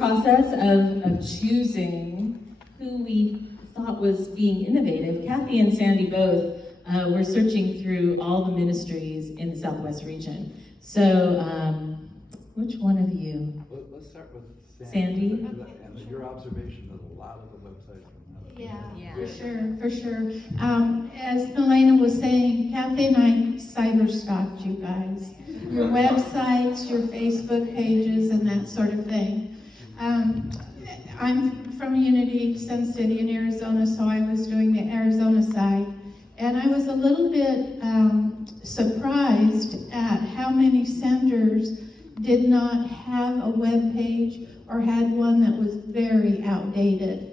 process of choosing who we thought was being innovative, Cathy and Sandy both were searching through all the ministries in the Southwest region. So, which one of you? Let's start with Sandy? And your observation of a lot of the websites. Yeah, for sure. As Malayna was saying, Cathy and I cyber stalked you guys. Your websites, your Facebook pages, and that sort of thing. I'm from Unity, Sun City in Arizona, so I was doing the Arizona side. And I was a little bit surprised at how many centers did not have a web page or had one that was very outdated.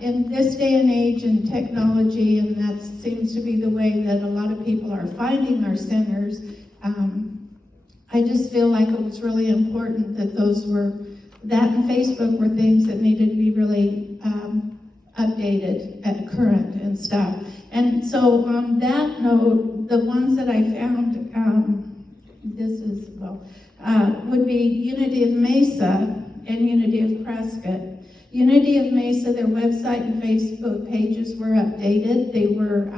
In this day and age in technology, and that seems to be the way that a lot of people are finding our centers, I just feel like it was really important that that and Facebook were things that needed to be really updated and current and stuff. And so on that note, the ones that I found, would be Unity of Mesa and Unity of Prescott. Unity of Mesa, their website and Facebook pages were updated. They were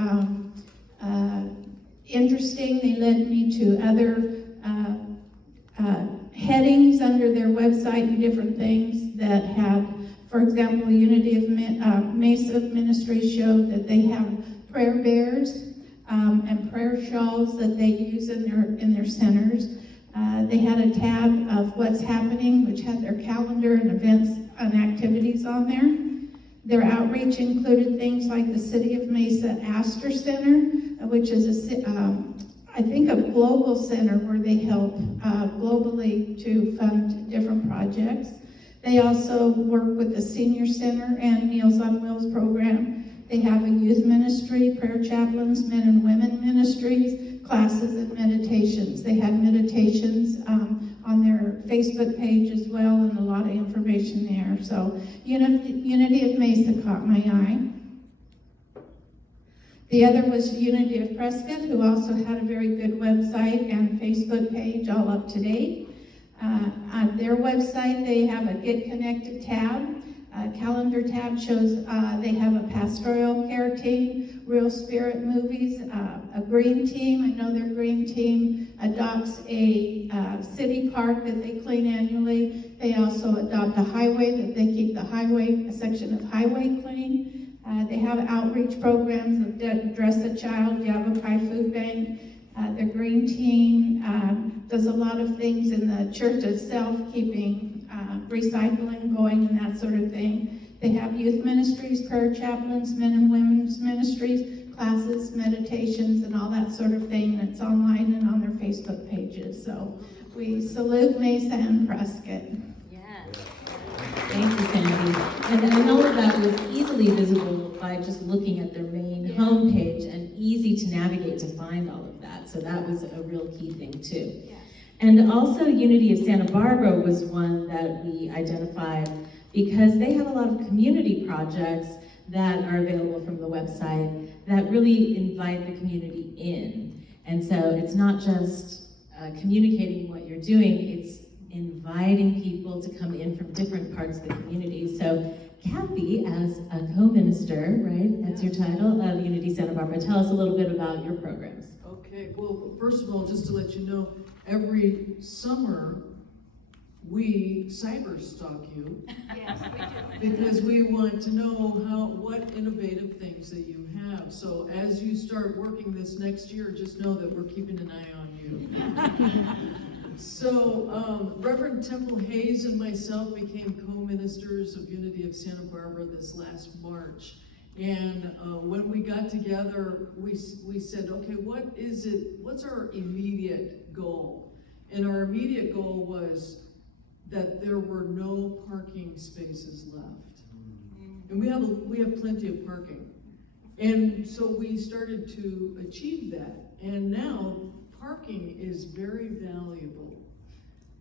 interesting. They led me to other headings under their website and different things that had, for example, Unity of Mesa Ministry showed that they have prayer bears and prayer shawls that they use in their centers. They had a tab of what's happening, which had their calendar and events and activities on there. Their outreach included things like the City of Mesa Astor Center, which is I think a global center where they help globally to fund different projects. They also work with the Senior Center and Meals on Wheels program. They have a youth ministry, prayer chaplains, men and women ministries, classes and meditations. They have meditations on their Facebook page as well, and a lot of information there. So Unity of Mesa caught my eye. The other was Unity of Prescott, who also had a very good website and Facebook page, all up to date. On their website, they have a Get Connected tab. Calendar tab shows they have a pastoral care team, Real Spirit Movies, a green team. I know their green team adopts a city park that they clean annually. They also adopt a highway that they keep a section of highway clean. They have outreach programs of Dress a Child, Yavapai Food Bank. Their green team does a lot of things in the church itself, keeping recycling going and that sort of thing. They have youth ministries, prayer chaplains, men and women's ministries, classes, meditations, and all that sort of thing. And it's online and on their Facebook pages. So we salute Mesa and Prescott. Thank you, Sandy. And all of that was easily visible by just looking at their main homepage and easy to navigate to find all of that. So that was a real key thing too. Yeah. And also Unity of Santa Barbara was one that we identified because they have a lot of community projects that are available from the website that really invite the community in. And so it's not just communicating what you're doing, it's inviting people to come in from different parts of the community. So Cathy, as a co-minister, right, that's your title, of Unity Santa Barbara, tell us a little bit about your programs. Okay, well, first of all, just to let you know, every summer we cyber stalk you. Yes, we do. Because we want to know what innovative things that you have. So as you start working this next year, just know that we're keeping an eye on you. So Reverend Temple Hayes and myself became co-ministers of Unity of Santa Barbara this last March. And when we got together, we said, okay, what's our immediate goal? And our immediate goal was that there were no parking spaces left. And we have plenty of parking. And so we started to achieve that. And now parking is very valuable.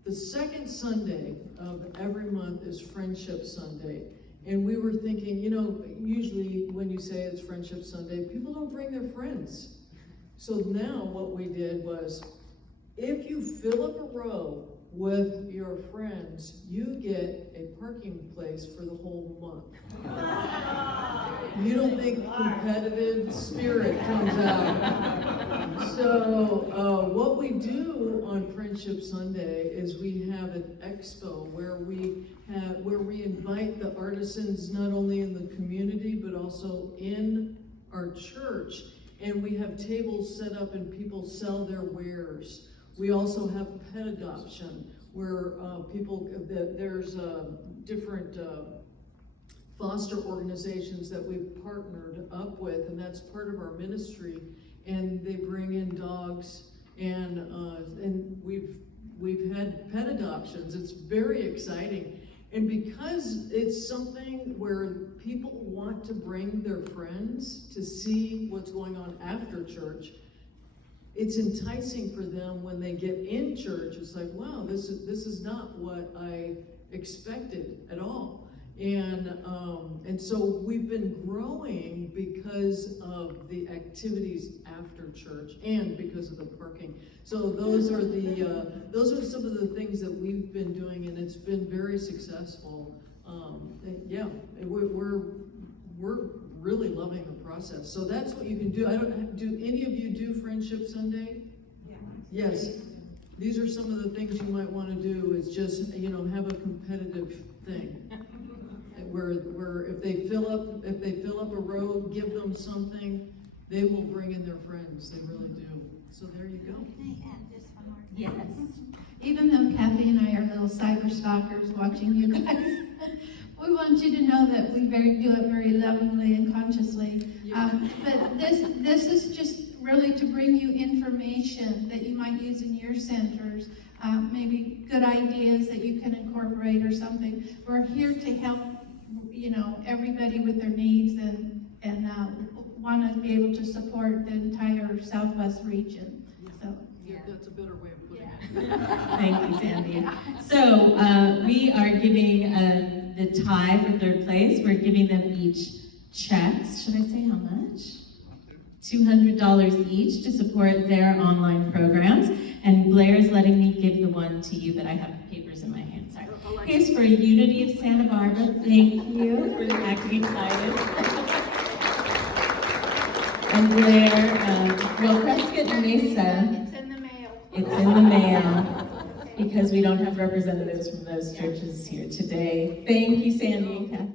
The second Sunday of every month is Friendship Sunday. And we were thinking, usually when you say it's Friendship Sunday, people don't bring their friends. So now what we did was, if you fill up a row with your friends, you get a parking place for the whole month. You don't think competitive spirit comes out. So what we do on Friendship Sunday is we have an expo where we invite the artisans not only in the community but also in our church, and we have tables set up and people sell their wares. We also have pet adoption where there's different foster organizations that we've partnered up with, and that's part of our ministry. And they bring in dogs, and we've had pet adoptions. It's very exciting, and because it's something where people want to bring their friends to see what's going on after church, it's enticing for them when they get in church. It's like, wow, this is not what I expected at all. And so we've been growing because of the activities after church and because of the parking. So those are some of the things that we've been doing, and it's been very successful. We're really loving the process. So that's what you can do. Do any of you do Friendship Sunday? Yeah. Yes. These are some of the things you might want to do, is just, have a competitive thing. Where if they fill up a row, give them something, they will bring in their friends. They really do. So there you go. Can I add just one more? Yes. Even though Cathy and I are little cyber stalkers watching you guys, we want you to know that we do it very lovingly and consciously. Yeah. But this is just really to bring you information that you might use in your centers, maybe good ideas that you can incorporate or something. We're here to help, everybody with their needs, and want to be able to support the entire Southwest region. So. Yeah, that's a better way of putting it. Thank you, Sandy. So we are giving the tie for third place. We're giving them each checks. Should I say how much? $200 each to support their online programs. And Blair is letting me give the one to you, but I have papers in my hand. Sorry. Here's for Unity of Santa Barbara. Thank you for acting excited. And Blair, Prescott and Mesa. It's in the mail. It's in the mail because we don't have representatives from those churches here today. Thank you, Sandy and Cathy.